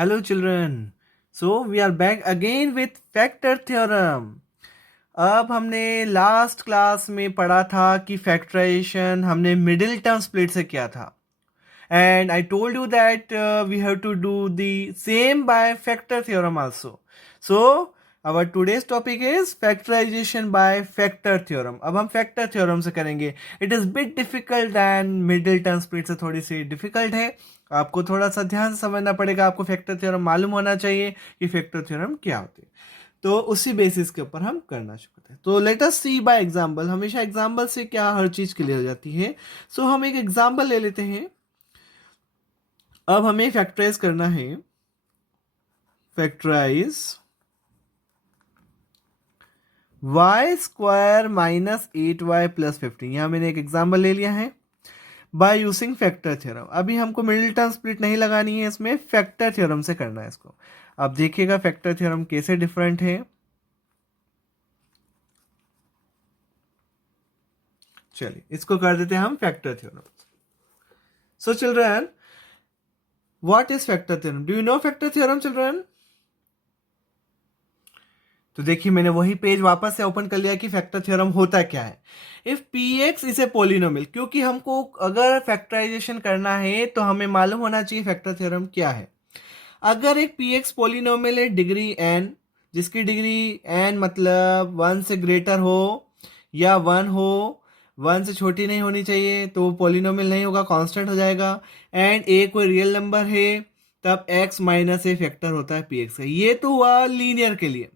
Hello children. So we are back again with factor theorem. अब हमने last class में पढ़ा था कि फैक्टराइजेशन हमने मिडिल टर्म स्प्लिट से किया था and I told you that we have to do the same by factor theorem also. So our today's topic is factorization by factor theorem. अब हम factor theorem से करेंगे. It is bit difficult than middle term split से थोड़ी सी difficult है. आपको थोड़ा सा ध्यान से समझना पड़ेगा. आपको factor theorem मालूम होना चाहिए कि factor theorem क्या होती है. तो उसी बेसिस के ऊपर हम करना शुरू करते हैं. तो let us see by example. हमेशा एग्जांपल से क्या हर चीज क्लियर हो जाती है. सो हम एक एग्जांपल ले लेते हैं. अब हमें फैक्टराइज करना है. Factorise y square minus 8y plus 15. यहां मैंने एक एग्जांपल ले लिया है बाय यूजिंग फैक्टर थ्योरम. अभी हमको मिडिल टर्म स्प्लिट नहीं लगानी है, इसमें फैक्टर थ्योरम से करना है इसको. अब देखिएगा फैक्टर थ्योरम कैसे डिफरेंट है. चलिए इसको कर देते हैं हम factor theorem. So children, what is factor theorem? Do you know factor theorem children? तो देखिए मैंने वही पेज वापस से ओपन कर लिया कि फैक्टर थ्योरम होता क्या है. If P x is a polynomial, क्योंकि हमको अगर फैक्टराइजेशन करना है तो हमें मालूम होना चाहिए फैक्टर थ्योरम क्या है. अगर एक पी एक्स पोलिनोमियल है डिग्री एन, जिसकी डिग्री एन मतलब 1 से ग्रेटर हो या 1 हो, 1 से छोटी नहीं होनी चाहिए, तो वो पोलिनोमियल नहीं होगा, कांस्टेंट हो जाएगा. एंड ए कोई रियल नंबर है, तब x माइनस ए फैक्टर होता है पी एक्स का. ये तो हुआ लीनियर के लिए.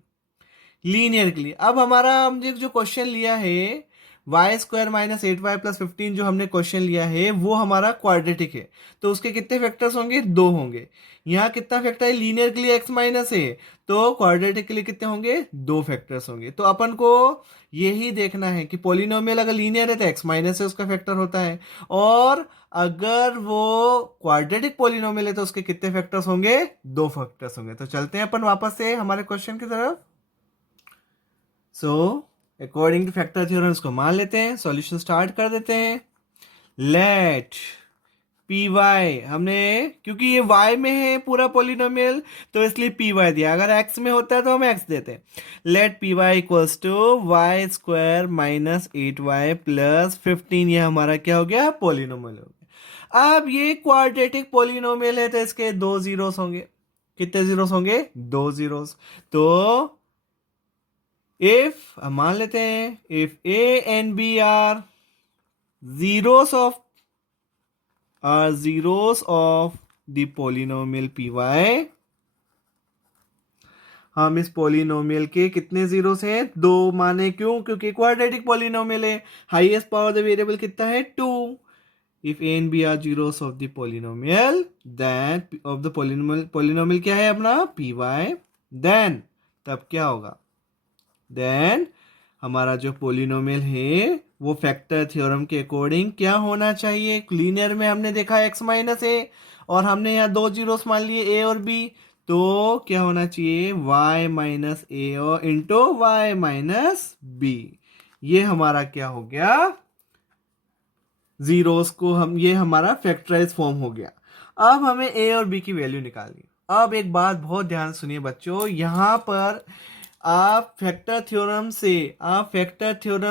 अब हमारा हमने जो क्वेश्चन लिया है Y square minus 8y plus 15, जो हमने क्वेश्चन लिया है वो हमारा क्वाड्रेटिक है. तो उसके कितने फैक्टर्स होंगे? 2 होंगे. यहाँ कितना फैक्टर है? लीनियर के लिए x माइनस है, तो क्वाड्रेटिक के लिए कितने होंगे? 2 फैक्टर्स होंगे. तो अपन को यही देखना है कि पोलिनोमियल अगर लीनियर है तो x माइनस है उसका फैक्टर होता है, और अगर वो क्वाड्रेटिक पोलिनोमियल है तो उसके कितने फैक्टर्स होंगे? 2 फैक्टर्स होंगे. तो चलते हैं अपन वापस से हमारे क्वेश्चन की तरफ. So according two factor theorem इसको मान लेते हैं, सॉल्यूशन स्टार्ट कर देते हैं. लेट पी वाई, हमने क्योंकि ये y में है पूरा पोलिनोमियल तो इसलिए पी वाई दिया. अगर x में होता है तो हम x देते हैं. Let p y equals to y square minus 8y plus 15. ये हमारा क्या हो गया? पोलिनोमियल हो गया. अब ये क्वाड्रेटिक पोलिनोमियल है तो इसके 2 जीरोस होंगे. कितने जीरोस होंगे? 2 जीरोस. तो इफ मान लेते हैं if a and b are zeros of the polynomial py, हम इस पोलिनोमियल के कितने जीरोस हैं? 2 माने क्यों? क्योंकि क्वाड्रेटिक पोलिनोमियल है. हाईएस्ट पावर द वेरिएबल कितना है? 2. If a and b are zeros of the polynomial, then of the polynomial क्या है अपना? py. then तब क्या होगा? देन हमारा जो पोलिनोमियल है वो फैक्टर थ्योरम के अकॉर्डिंग क्या होना चाहिए? लीनियर में हमने देखा x माइनस ए, और हमने यहाँ 2 जीरोस मान लिए a और b, तो क्या होना चाहिए? y माइनस ए और इंटू वाई माइनस बी. ये हमारा क्या हो गया? जीरोस को हम, ये हमारा फैक्टराइज फॉर्म हो गया. अब हमें a और b की वैल्यू निकालनी. अब एक बात बहुत ध्यान सुनिए बच्चों, यहां पर आप फैक्टर थ्योरम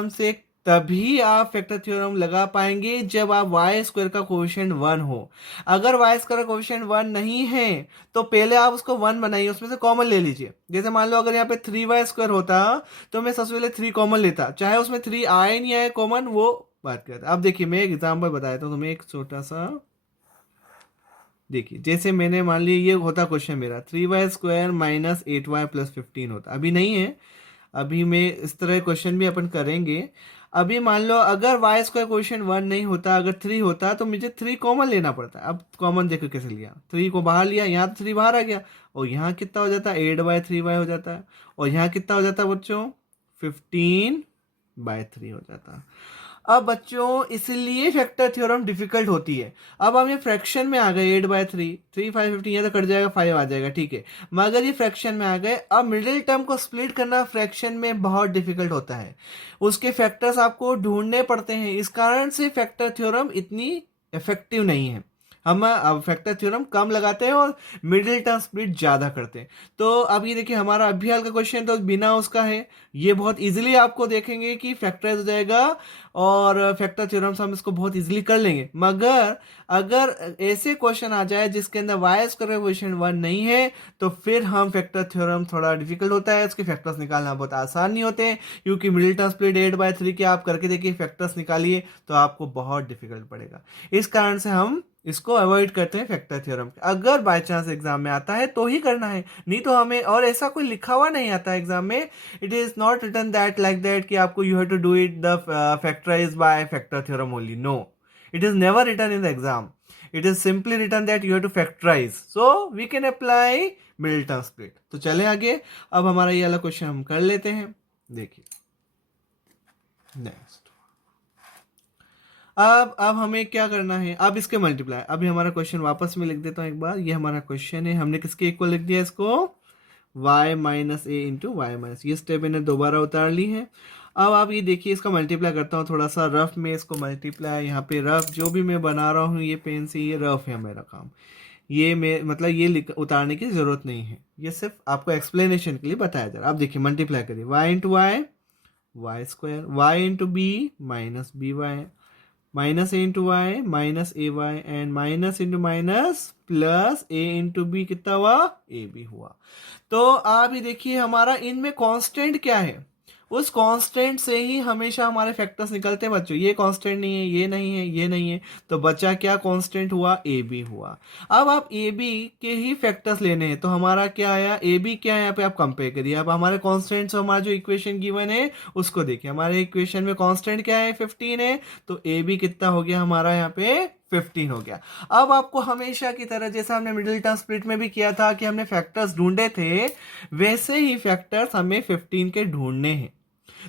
से तभी आप फैक्टर थ्योरम लगा पाएंगे जब आप वाई स्क्वायर का कोएफिशिएंट 1 हो. अगर वाई स्क्वायर का कोएफिशिएंट 1 नहीं है तो पहले आप उसको 1 बनाइए, उसमें से कॉमन ले लीजिए. जैसे मान लो अगर यहाँ पे 3y स्क्वायर होता तो मैं सबसे पहले 3 कॉमन लेता, चाहे उसमें 3 आए नहीं आए कॉमन, वो बात करता. अब देखिए मैं एक एग्जाम्पल बताया था तुम्हें, एक छोटा सा. देखिए जैसे मैंने मान लिया ये होता क्वेश्चन मेरा 3y square minus 8y plus 15 होता. अभी नहीं है, अभी मैं इस तरह क्वेश्चन भी अपन करेंगे. अभी मान लो अगर y स्क्वायर क्वेश्चन 1 नहीं होता, अगर 3 होता तो मुझे 3 कॉमन लेना पड़ता. अब कॉमन देखो कैसे लिया, 3 को बाहर लिया, यहाँ तो 3 बाहर आ गया, और यहाँ कितना हो जाता है? 8/3y हो जाता है, और यहाँ कितना हो जाता है बच्चों? 15/3 हो जाता है. अब बच्चों इसलिए फैक्टर थ्योरम डिफिकल्ट होती है. अब हम ये फ्रैक्शन में आ गए 8/3, 3 5 15, ये तो कट जाएगा, 5 आ जाएगा, ठीक है. मगर ये फ्रैक्शन में आ गए. अब मिडिल टर्म को स्प्लिट करना फ्रैक्शन में बहुत डिफिकल्ट होता है, उसके फैक्टर्स आपको ढूंढने पड़ते हैं. इस कारण से फैक्टर थ्योरम इतनी इफेक्टिव नहीं है. हम अब फैक्टर थ्योरम कम लगाते हैं और मिडिल टर्म स्प्लिट ज़्यादा करते हैं। तो अब ये देखिए हमारा अभी हाल का क्वेश्चन तो बिना उसका है, ये बहुत इजीली आपको देखेंगे कि फैक्टराइज हो जाएगा और फैक्टर थ्योरम से हम इसको बहुत इजीली कर लेंगे। मगर अगर ऐसे क्वेश्चन आ जाए जिसके अंदर वाई स्क्वायर क्वेश्चन 1 नहीं है, तो फिर हम फैक्टर थ्योरम थोड़ा डिफिकल्ट होता है, उसके फैक्टर्स निकालना बहुत आसान नहीं होते हैं, क्योंकि मिडिल टर्म स्प्लिट 8/3 के आप करके देखिए फैक्टर्स निकालिए तो आपको बहुत डिफिकल्ट पड़ेगा। इस कारण से हम इसको अवॉइड करते हैं फैक्टर थ्योरम। अगर बाय चांस एग्जाम में आता है तो ही करना है, नहीं तो हमें, और ऐसा कोई लिखा हुआ नहीं आता एग्जाम में, it is not written that like that कि आपको you have to do it the factorise by factor theorem only. No, it is never written in the exam. It is simply written that you have to factorize. So we can apply middle term split. तो चले आगे, अब हमारा ये वाला question हम कर लेते हैं। देखिए नेक्स्ट, अब हमें क्या करना है, अब इसके मल्टीप्लाई। अभी हमारा क्वेश्चन वापस में लिख देता हूँ एक बार। ये हमारा क्वेश्चन है, हमने किसके इक्वल लिख दिया इसको, y minus a into y minus, ये स्टेप मैंने दोबारा उतार ली है। अब आप ये देखिए, इसका मल्टीप्लाई करता हूँ थोड़ा सा रफ में, इसको मल्टीप्लाई यहाँ पे रफ जो भी मैं बना रहा हूँ ये पेन से, ये रफ है मेरा काम, ये मैं मतलब ये उतारने की ज़रूरत नहीं है, ये सिर्फ आपको एक्सप्लेनेशन के लिए बताया जा रहा है। अब देखिए मल्टीप्लाई करिए, y into y y square, y into b minus b y, minus a into y minus a y, and minus into minus plus a into b, कितना हुआ, ए बी हुआ। तो आप ये देखिए हमारा इनमें कांस्टेंट क्या है, उस कांस्टेंट से ही हमेशा हमारे फैक्टर्स निकलते हैं बच्चों। ये कांस्टेंट नहीं है, ये नहीं है, ये नहीं है, तो बचा क्या कांस्टेंट हुआ, ए बी हुआ। अब आप ए बी के ही फैक्टर्स लेने हैं, तो हमारा क्या आया, ए बी क्या है, यहाँ पे आप कंपेयर करिए। अब हमारे कांस्टेंट से हमारा जो इक्वेशन गिवन है उसको देखिए, हमारे इक्वेशन में कांस्टेंट क्या है, 15 है, तो ए बी कितना हो गया हमारा यहाँ पे 15 हो गया। अब आपको हमेशा की तरह, जैसा हमने मिडिल टर्म स्प्लिट में भी किया था कि हमने फैक्टर्स ढूंढे थे, वैसे ही फैक्टर्स हमें 15 के ढूंढने हैं।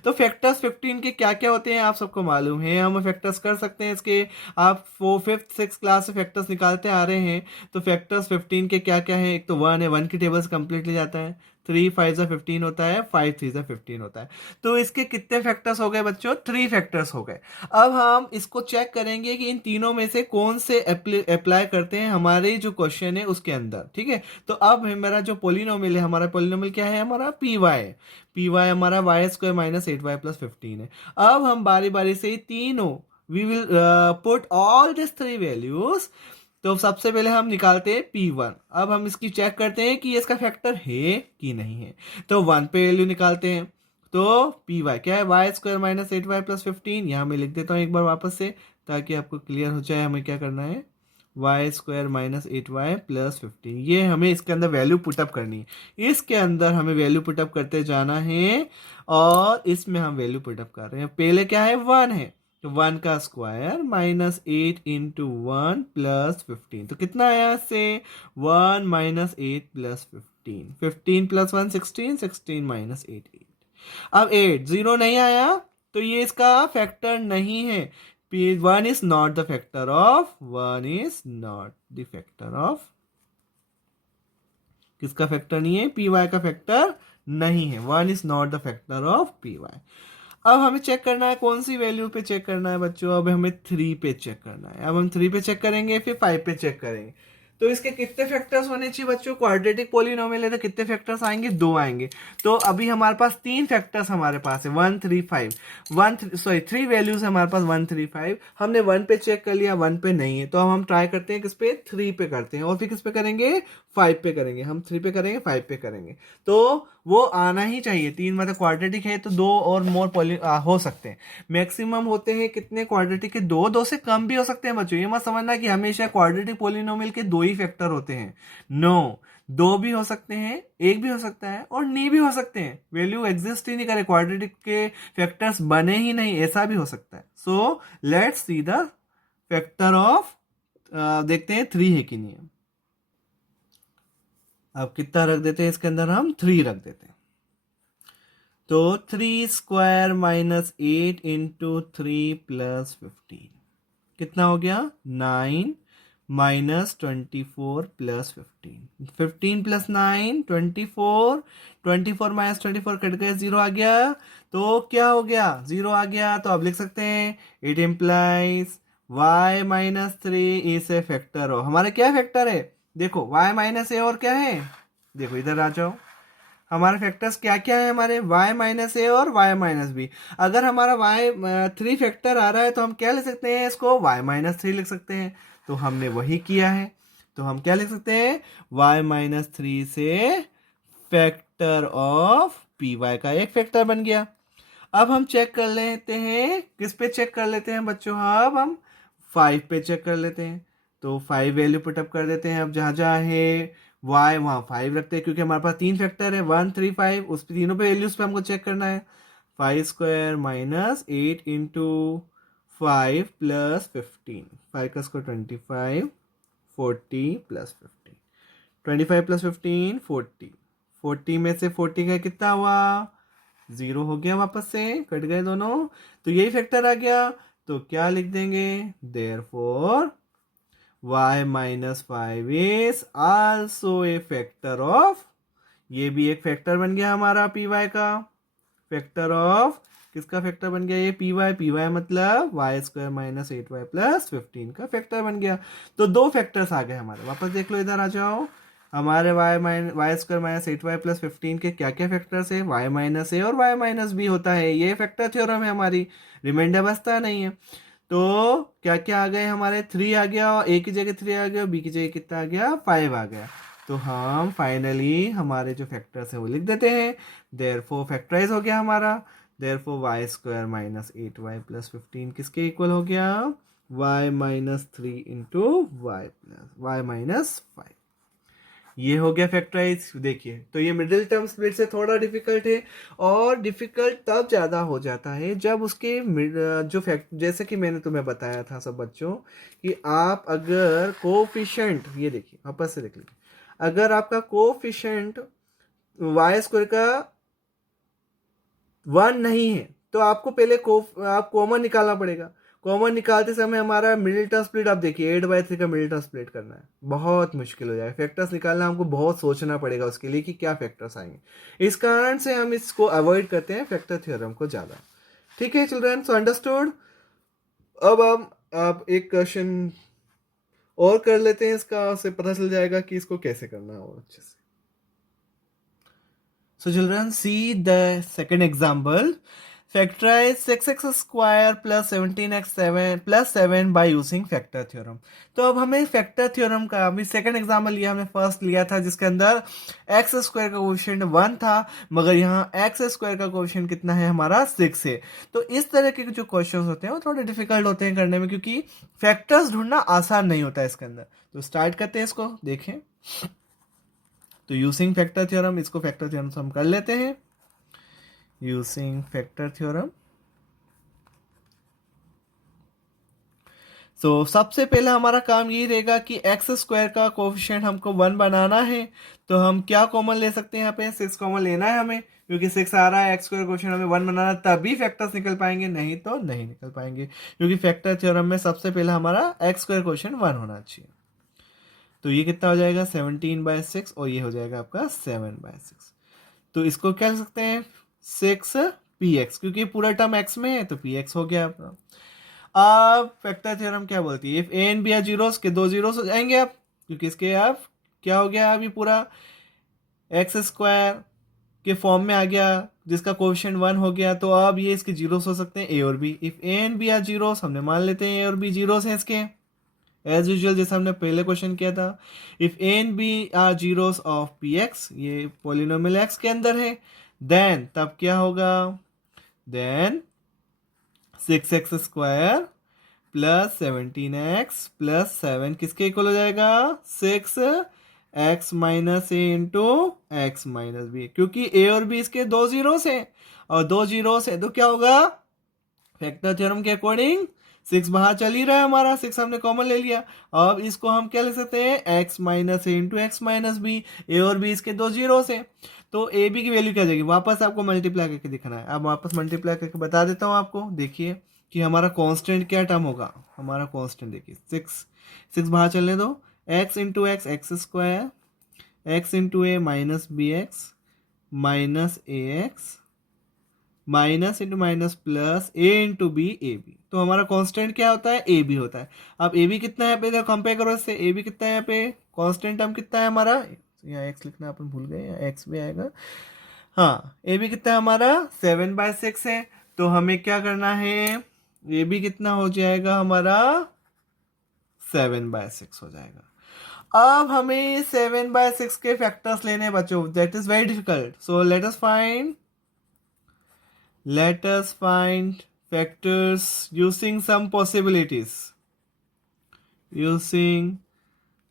तो फैक्टर्स 15 के क्या क्या होते हैं आप सबको मालूम है, हम फैक्टर्स कर सकते हैं इसके। आप 5th 6th क्लास से फैक्टर्स निकालते आ रहे हैं, तो फैक्टर्स 15 के क्या क्या है, एक तो 1 है, 1 की टेबल से कंप्लीटली जाता है, 3 5 15 होता है, 5 3 15 होता है। तो इसके कितने फैक्टर्स हो गए बच्चों, 3 फैक्टर्स हो गए। अब हम इसको चेक करेंगे कि इन तीनों में से कौन से अप्लाई करते हैं हमारे जो क्वेश्चन है उसके अंदर, ठीक है। तो अब मेरा जो पोलिनोमियल है, हमारा पोलिनोमियल क्या है, हमारा पी वाई हमारा y square minus 8y plus 15 है। अब हम बारी बारी से तीनों, we will put all this 3 values. तो सबसे पहले हम निकालते हैं P1। अब हम इसकी चेक करते हैं कि ये इसका फैक्टर है कि नहीं है। तो 1 पे वैल्यू निकालते हैं, तो Py क्या है, Y square minus 8y plus 15। यहाँ मैं लिख देता हूँ एक बार वापस से ताकि आपको क्लियर हो जाए हमें क्या करना है, Y square minus 8y plus 15, ये हमें इसके अंदर वैल्यू पुटअप करनी है। इसके अंदर हमें वैल्यू पुटअप करते जाना है और इसमें हम वैल्यू पुटअप कर रहे हैं। पहले क्या है, 1 है, तो 1 का स्क्वायर माइनस 8 इंटू 1 प्लस 15, तो कितना आया इससे, 1 माइनस 8 प्लस 15, 15 प्लस 1 16, 16 माइनस 8 8। अब 8 0 नहीं आया, तो ये इसका फैक्टर नहीं है। P1 is not the factor of, 1 is not the factor of, किसका फैक्टर नहीं है, Py का फैक्टर नहीं है, 1 is not the factor of Py। अब हमें चेक करना है, कौन सी वैल्यू पे चेक करना है बच्चों, अब हमें 3 पे चेक करना है। अब हम 3 पे चेक करेंगे, फिर 5 पे चेक करेंगे। तो इसके कितने फैक्टर्स होने चाहिए बच्चों, क्वाड्रेटिक पोलिनोमियल है तो कितने फैक्टर्स आएंगे, 2 आएंगे। तो अभी हमारे पास 3 फैक्टर्स हमारे पास है, 1 3 5, 3 वैल्यूज हमारे पास 1 3 5। हमने 1 पे चेक कर लिया, 1 पे नहीं है, तो अब हम ट्राई करते हैं किस पे, 3 पे करते हैं, और फिर किस पे करेंगे, 5 पे करेंगे। हम 3 पे करेंगे, 5 पे करेंगे, तो वो आना ही चाहिए। 3 मतलब क्वाड्रेटिक है तो 2 और मोर हो सकते हैं। मैक्सिमम होते हैं कितने क्वाड्रेटिक के, 2 से कम भी हो सकते हैं बच्चों। ये मत समझना कि हमेशा क्वाड्रेटिक पोलिनोमियल के 2 ही फैक्टर होते हैं, नो, 2 भी हो सकते हैं, 1 भी हो सकता है और नहीं भी हो सकते हैं। वैल्यू एग्जिस्ट ही नहीं करे, क्वाड्रेटिक के फैक्टर्स बने ही नहीं, ऐसा भी हो सकता है। So let's see the factor of, देखते हैं 3 है कि नहीं है। अब कितना रख देते हैं इसके अंदर, हम 3 रख देते हैं। तो 3 स्क्वायर माइनस 8 इंटू 3 प्लस 15 कितना हो गया, 9 minus 24 plus 15, 15 plus 9 24, 24 minus 24 cut गए, 0 आ गया। तो क्या हो गया, 0 आ गया। तो अब लिख सकते हैं it implies y minus three is a factor of, हमारा क्या फैक्टर है, देखो y माइनस ए और क्या है, देखो इधर आ जाओ, हमारे फैक्टर्स क्या क्या है, हमारे y माइनस ए और y माइनस बी। अगर हमारा y थ्री फैक्टर आ रहा है तो हम क्या लिख सकते हैं, इसको y माइनस थ्री लिख सकते हैं। तो हमने वही किया है, तो हम क्या लिख सकते हैं, y माइनस थ्री से फैक्टर ऑफ पी वाई का एक फैक्टर बन गया। अब हम चेक कर लेते हैं, किस पे चेक कर लेते हैं बच्चों, अब हम 5 पे चेक कर लेते हैं। तो 5 वैल्यू पुटअप कर देते हैं, अब जहाँ जहाँ है y वहाँ 5 रखते हैं, क्योंकि हमारे पास तीन फैक्टर है 1 3 5, उस पे तीनों पे वैल्यूज पे हमको चेक करना है। 5² माइनस 8 इंटू 5 प्लस 15, 5 का स्क्वायर 25, 40 प्लस 15, 25 प्लस 15 40, 40 में से 40 का कितना हुआ, 0 हो गया, वापस से कट गए दोनों, तो यही फैक्टर आ गया। तो क्या लिख देंगे, therefore y minus five is also a factor of, ये भी एक फैक्टर बन गया हमारा पी वाई का, फैक्टर ऑफ किसका फैक्टर बन गया, ये पी वाई मतलब y square minus 8y plus 15 का फैक्टर बन गया। तो दो फैक्टर्स आ गए हमारे, वापस देख लो, इधर आ जाओ, हमारे Y square minus 8y plus 15 के क्या क्या फैक्टर्स है, y माइनस ए और y माइनस बी होता है, ये फैक्टर थ्योरम है हमारी, रिमाइंडर बचता नहीं है। तो क्या क्या आ गए हमारे, 3 आ गया, और ए की जगह 3 आ गया, और बी की जगह कितना आ गया, 5 आ गया। तो हम फाइनली हमारे जो फैक्टर्स है वो लिख देते हैं, देयरफॉर फैक्टराइज हो गया हमारा, therefore y square minus 8y plus 15 किसके इक्वल हो गया, y minus three into y minus 5, ये हो गया फैक्टराइज। देखिए तो ये मिडिल टर्म स्प्लिट से थोड़ा डिफिकल्ट है, और डिफिकल्ट तब ज़्यादा हो जाता है जब उसके जो फैक्ट, जैसे कि मैंने तुम्हें बताया था सब बच्चों, कि आप अगर कोफिशेंट, ये देखिए वापस से देख लीजिए, अगर आपका कोफिशेंट वाई स्क्वायर का 1 नहीं है तो आपको पहले आप कॉमन निकालना पड़ेगा। कॉमन निकालते समय हमारा मिडिल टर्म स्प्लिट, आप देखिए 8/3 का मिडिल टर्म स्प्लिट करना है, बहुत मुश्किल हो जाएगा, फैक्टर्स निकालना हमको बहुत सोचना पड़ेगा उसके लिए कि क्या फैक्टर्स आएंगे, इस कारण से हम इसको अवॉइड करते हैं फैक्टर थ्योरम को ज़्यादा। ठीक है चिल्ड्रन, सो अंडरस्टूड। अब हम आप एक क्वेश्चन और कर लेते हैं इसका, उससे पता चल जाएगा कि इसको कैसे करना है और अच्छे से। So children, see the second example. Factorize 6x square plus 17x plus 7 by using factor theorem. तो अब हमें फैक्टर थ्योरम का, अभी सेकंड एग्जाम्पल लिया हमने, फर्स्ट लिया था जिसके अंदर एक्स स्क्वायर का कोएफिशिएंट 1 था, मगर यहाँ एक्स स्क्वायर का कोएफिशिएंट कितना है हमारा 6 है। तो इस तरह के जो क्वेश्चंस होते हैं वो थोड़े डिफिकल्ट होते हैं करने में, क्योंकि फैक्टर्स ढूंढना आसान नहीं होता है इसके अंदर। तो स्टार्ट करते हैं इसको, देखें। तो यूजिंग फैक्टर थ्योरम, इसको फैक्टर थ्योरम से हम कर लेते हैं, यूजिंग फैक्टर थ्योरम। तो सबसे पहले हमारा काम ये रहेगा कि एक्स स्क्वायर का कोफिशिएंट हमको 1 बनाना है, तो हम क्या कॉमन ले सकते हैं, यहाँ पे 6 कॉमन लेना है हमें, क्योंकि 6 आ रहा है, एक्स स्क्वायर कोफिशिएंट हमें 1 बनाना, तभी फैक्टर्स निकल पाएंगे, नहीं तो नहीं निकल पाएंगे, क्योंकि फैक्टर थ्योरम में सबसे पहले हमारा एक्स स्क्वायर कोफिशिएंट 1 होना चाहिए। तो ये कितना हो जाएगा 17/6, और ये हो जाएगा आपका 7/6। तो इसको क्या लिख सकते हैं 6px, क्योंकि पूरा टर्म x में है तो px हो गया आपका। अब फैक्टर थ्योरम क्या बोलती है, if a and b are zeros, के दो जीरोस हो जाएंगे आप, क्योंकि इसके आप क्या हो गया, अभी पूरा एक्स स्क्वायर के फॉर्म में आ गया जिसका कोएफिशिएंट 1 हो गया, तो अब ये इसके जीरोस हो सकते हैं ए और b. If a and b are zeros, हमने मान लेते हैं ए और बी जीरोस हैं इसके, एज यूजुअल जैसे हमने पहले क्वेश्चन किया था। If a and b are zeros of p x, ये पॉलिनोमियल एक्स के अंदर है, देन तब क्या होगा, then 6x square plus 17x plus 7 किसके इक्वल हो जाएगा, 6x minus a into x minus B, क्योंकि ए और बी इसके दो जीरोस हैं, और दो जीरोस है तो क्या होगा, फैक्टर थ्योरम के अकॉर्डिंग 6 बाहर चल ही रहा है हमारा, 6 हमने कॉमन ले लिया। अब इसको हम क्या ले सकते हैं, x minus a into x minus B, ए और बी इसके दो जीरो से, तो ए बी की वैल्यू क्या जाएगी, वापस आपको मल्टीप्लाई करके दिखना है। अब वापस मल्टीप्लाई करके बता देता हूँ आपको, देखिए कि हमारा कांस्टेंट क्या टर्म होगा, हमारा कांस्टेंट देखिए 6 बाहर चलने दो, x into x x square, x into a minus b x minus a x minus into minus plus a into b a b. तो हमारा कांस्टेंट क्या होता है, ए बी होता है। अब ए बी कितना है यहाँ पे, इधर कंपेयर करो इससे, ए बी कितना है यहाँ पे, कांस्टेंट टर्म कितना है हमारा, यहाँ एक्स लिखना अपन भूल गए, यहाँ एक्स भी आएगा। हाँ, ए बी कितना है हमारा 7/6 है। तो हमें क्या करना है, ए बी कितना हो जाएगा हमारा 7/6 हो जाएगा। अब हमें 7/6 के फैक्टर्स लेने बच्चों, that is very difficult, so let us find factors using some possibilities, using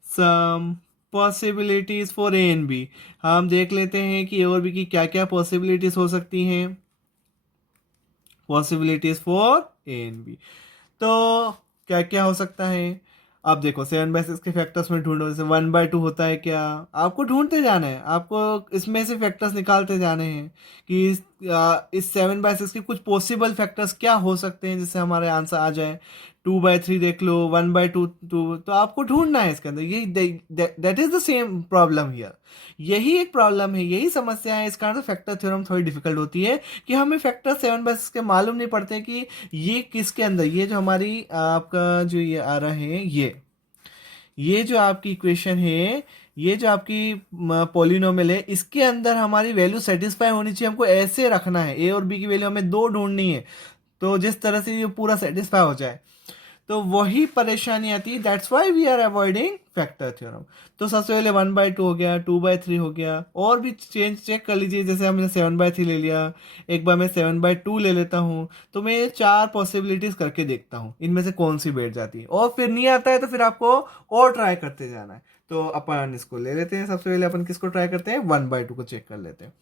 some possibilities for a and b। हम देख लेते हैं कि a और b की क्या क्या possibilities हो सकती हैं, possibilities for a and b। तो क्या क्या हो सकता है, अब देखो 7/6 के फैक्टर्स में ढूंढो, जैसे 1/2 होता है क्या, आपको ढूंढते जाना है, आपको इसमें से फैक्टर्स निकालते जाने हैं कि इस 7/6 के कुछ पॉसिबल फैक्टर्स क्या हो सकते हैं जिससे हमारे आंसर आ जाए। 2/3 देख लो, 1/2 टू, तो आपको ढूंढना है इसके अंदर, यही that is the same problem here. यही एक प्रॉब्लम है, यही समस्या है, इस कारण से फैक्टर थ्योरम थोड़ी डिफिकल्ट होती है कि हमें फैक्टर 7/6 के मालूम नहीं पड़ते कि ये किसके अंदर, ये जो हमारी आपका जो ये आ रहा है, ये जो आपकी इक्वेशन है, ये जो आपकी पॉलिनोमियल है, इसके अंदर हमारी वैल्यू सेटिस्फाई होनी चाहिए। हमको ऐसे रखना है, ए और बी की वैल्यू हमें दो ढूंढनी है, तो जिस तरह से ये पूरा सेटिस्फाई हो जाए, तो वही परेशानी आती है, that's why we are avoiding factor theorem. तो सबसे पहले 1/2 हो गया, 2/3 हो गया, और भी चेक कर लीजिए, जैसे हमने 7/3 ले लिया, एक बार मैं 7/2 ले लेता हूँ, तो मैं ये 4 पॉसिबिलिटीज करके देखता हूँ इनमें से कौन सी बैठ जाती है, और फिर नहीं आता है तो फिर आपको और ट्राई करते जाना है। तो अपन इसको ले लेते हैं, सबसे पहले अपन किसको ट्राई करते हैं, 1/2 को चेक कर लेते हैं।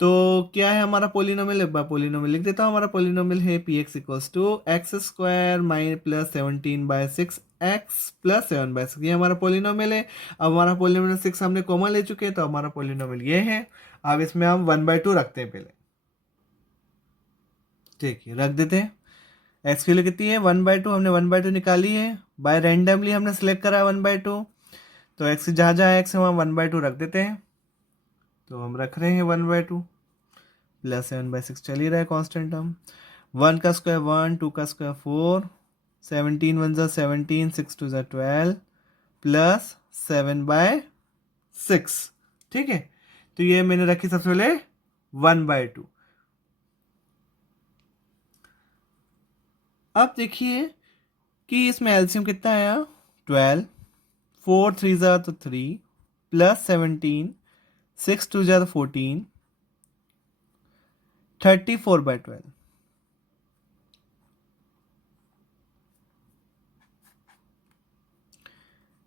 तो क्या है हमारा पोलिनोमियल, एक बार पोलिनोमियल लिख देता हूँ। हमारा पोलिनोमियल है p x equals to x square minus plus 17/6 x plus 7/6, ये हमारा पोलिनोमियल है। अब हमारा पोलिनोमियल 6 हमने कॉमन ले चुके हैं, तो हमारा पोलिनोमियल ये है। अब इसमें हम 1/2 रखते हैं पहले, ठीक है, रख देते हैं। एक्स की वैल्यू कितनी है 1/2, हमने 1/2 निकाली है, बाय रैंडमली हमने सेलेक्ट करा 1/2, तो एक्स जहाँ जहाँ एक्स है वहाँ 1/2 रख देते हैं। तो हम रख रहे हैं 1/2 प्लस 7/6 चल ही रहा है कांस्टेंट टर्म। 1 का स्क्वायर 1, 2 का स्क्वायर 4, 17 1 ज़ा 17, 6 2 ज़ा 12 प्लस 7/6, ठीक है। तो ये मैंने रखी सबसे पहले 1/2। अब देखिए कि इसमें एलसीएम कितना आया, 12, 4 3 ज़ा तो 3 प्लस 17, 6 2 ज़ा तो 14, 34/12।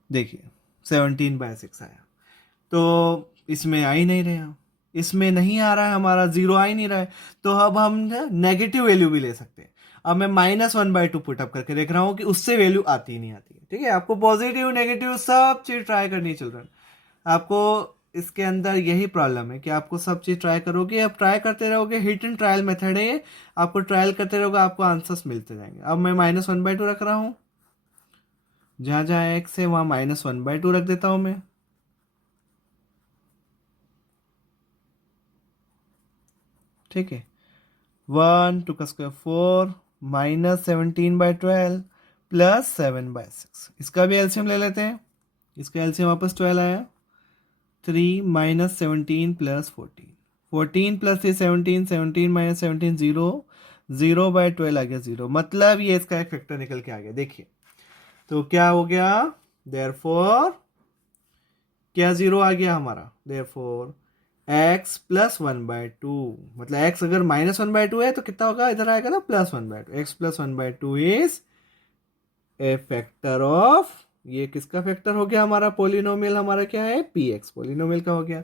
देखिए 17/6 आया, तो इसमें आ ही नहीं रहा, इसमें नहीं आ रहा है, हमारा जीरो आ ही नहीं रहा है। तो अब हम नेगेटिव वैल्यू भी ले सकते हैं। अब मैं -1/2 पुटअप करके देख रहा हूँ कि उससे वैल्यू आती ही नहीं आती है, ठीक है। आपको पॉजिटिव नेगेटिव सब चीज ट्राई करनी है चिल्ड्रन, आपको इसके अंदर यही प्रॉब्लम है कि आपको सब चीज ट्राई करोगे, अब ट्राई करते रहोगे, हिट एंड ट्रायल मेथड है, आपको ट्रायल करते रहोगे, आपको आंसर्स मिलते जाएंगे। अब मैं -1/2 रख रहा हूँ, जहां जहां एक्स है वहां -1/2 रख देता हूं मैं, ठीक है। 1 2 का स्क्वायर 4 -17/12 प्लस 7/6, इसका भी एलसीएम ले लेते हैं। इसका एलसीएम वापस 12 आया, 3 -17 प्लस 14, 14 प्लस 17, 17 -17 0, 0/12 आ गया 0, मतलब ये इसका एक फैक्टर निकल के आ गया। देखिए तो क्या हो गया, देयरफॉर क्या 0 आ गया हमारा, देयरफॉर x प्लस 1/2, मतलब x अगर -1/2 है तो कितना होगा, इधर आएगा ना +1/2, x plus 1/2 is a factor of, ये किसका फैक्टर हो गया, हमारा पोलिनोमियल, हमारा क्या है px, पोलिनोमियल का हो गया।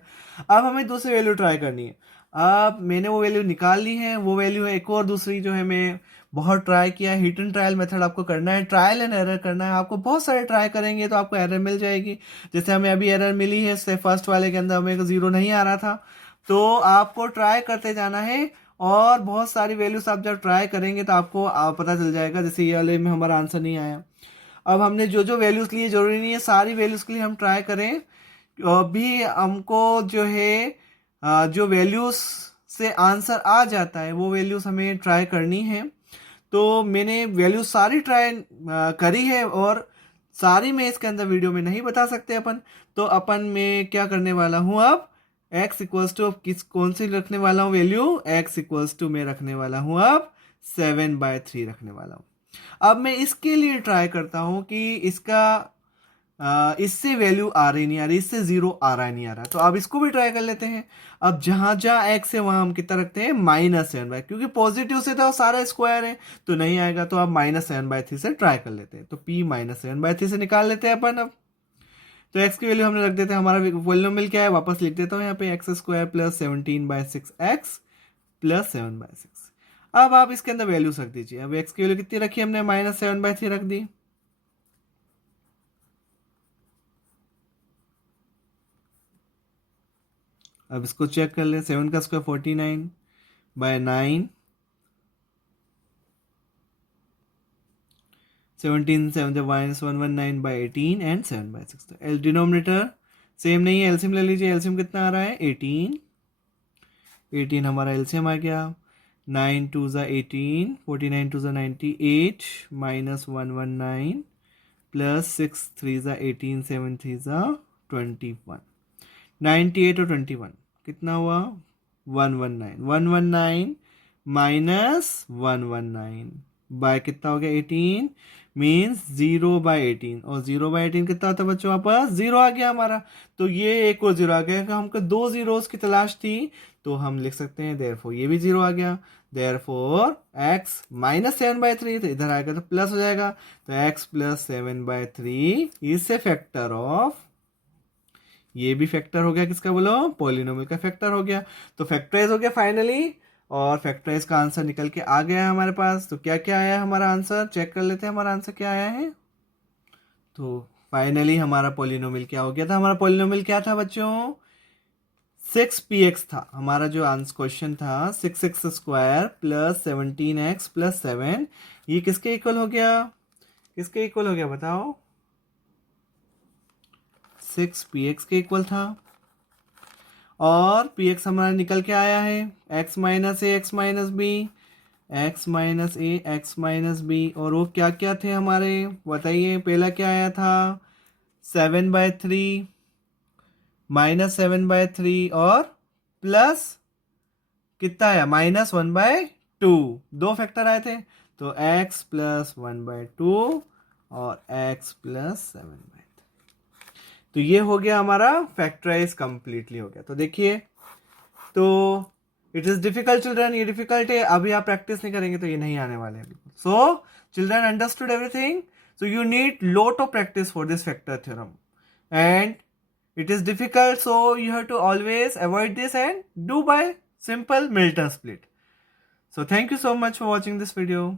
अब हमें दूसरी वैल्यू ट्राई करनी है। अब मैंने वो वैल्यू निकाल ली है, वो वैल्यू है एक और दूसरी जो है, मैं बहुत ट्राई किया, हिट एंड ट्रायल मेथड आपको करना है, ट्रायल एंड एरर करना है, आपको बहुत सारे ट्राई करेंगे तो आपको एरर मिल जाएगी। जैसे हमें अभी एरर मिली है, फर्स्ट वाले के अंदर हमें 0 नहीं आ रहा था, तो आपको ट्राई करते जाना है, और बहुत सारी वैल्यूज आप जब ट्राई करेंगे तो आपको पता चल जाएगा। जैसे ये वाले में हमारा आंसर नहीं आया, अब हमने जो जो वैल्यूज लिए, जरूरी नहीं है सारी वैल्यूज के लिए हम ट्राई करें, अभी हमको जो है जो वैल्यूज से आंसर आ जाता है वो वैल्यूज हमें ट्राई करनी है। तो मैंने वैल्यू सारी ट्राई करी है और सारी मैं इसके अंदर वीडियो में नहीं बता सकते अपन। तो अपन मैं क्या करने वाला हूँ अब, x इक्वल्स टू किस कौन सी रखने वाला हूँ वैल्यू, x इक्वल्स टू मैं रखने वाला हूँ अब 7/3 रखने वाला हूँ। अब मैं इसके लिए ट्राई करता हूँ कि इसका इससे वैल्यू आ रही नहीं आ रही, इससे जीरो आ रहा नहीं आ रहा, तो अब इसको भी ट्राई कर लेते हैं। अब जहां जहां एक्स है वहां हम कितना रखते हैं -7/, क्योंकि पॉजिटिव से था सारा स्क्वायर है तो नहीं आएगा, तो अब -7/3 से ट्राई कर लेते हैं। तो p -7/3 से निकाल लेते हैं अपन अब। तो x की वैल्यू हमने रख देते हैं, हमारा पॉलिनोमियल क्या है वापस लिख देता हूँ यहाँ पे, x² + 17/6x + 7/6। अब आप इसके अंदर वैल्यूज रख दीजिए। अब x की वैल्यू कितनी रखी हमने, -7/3 रख दी। अब इसको चेक कर ले, 7 का स्क्वायर 49/9, 17 7 -119/18 एंड 7/6। तो डिनोमिनेटर सेम नहीं है, एलसीएम ले लीजिए। एलसीएम कितना आ रहा है 18, 18 हमारा एलसीएम आ गया। 9 2 18, 49 2 98 -119 प्लस 6 3 18, 7 3 21, 98 और 21 कितना हुआ 119, 119 -119 बाय कितना हो गया 18, मीन्स 0/18, और 0/18 कितना होता है बच्चों, वापस जीरो आ गया हमारा। तो ये एक और जीरो आ गया, हमको दो जीरोस की तलाश थी, तो हम लिख सकते हैं देयरफॉर ये भी जीरो आ गया। देयरफॉर x -7/3, तो इधर आएगा तो प्लस हो जाएगा, तो x + 7/3 is a factor of, ये भी फैक्टर हो गया किसका बोलो, पॉलिनोमियल का फैक्टर हो गया। तो फैक्टराइज हो गया फाइनली, और फैक्टराइज का आंसर निकल के आ गया है हमारे पास। तो क्या क्या आया हमारा आंसर, चेक कर लेते हैं हमारा आंसर क्या आया है। तो फाइनली हमारा पॉलिनोमियल क्या हो गया था, हमारा पॉलिनोमियल क्या था बच्चों, 6px था हमारा जो आंसर क्वेश्चन था। 6x² + 17x + 7, ये किसके इक्वल हो गया, किसके इक्वल हो गया बताओ, 6px के इक्वल था। और px हमारा निकल के आया है x - a x - b, x - a x - b, और वो क्या क्या थे हमारे बताइए। पहला क्या आया था 7/3, -7/3, और प्लस कितना आया -1/2, दो फैक्टर आए थे। तो x + 1/2 और x + 7/3। तो ये हो गया हमारा फैक्टराइज कंप्लीटली हो गया। तो देखिए, तो इट इज डिफिकल्ट चिल्ड्रन, ये डिफिकल्ट है, अभी आप प्रैक्टिस नहीं करेंगे तो ये नहीं आने वाले हैं। So children understood everything, so you need lot of practice for this factor theorem, and it is difficult, so you have to always avoid this and do by simple Milton split. So thank you so much for watching this video.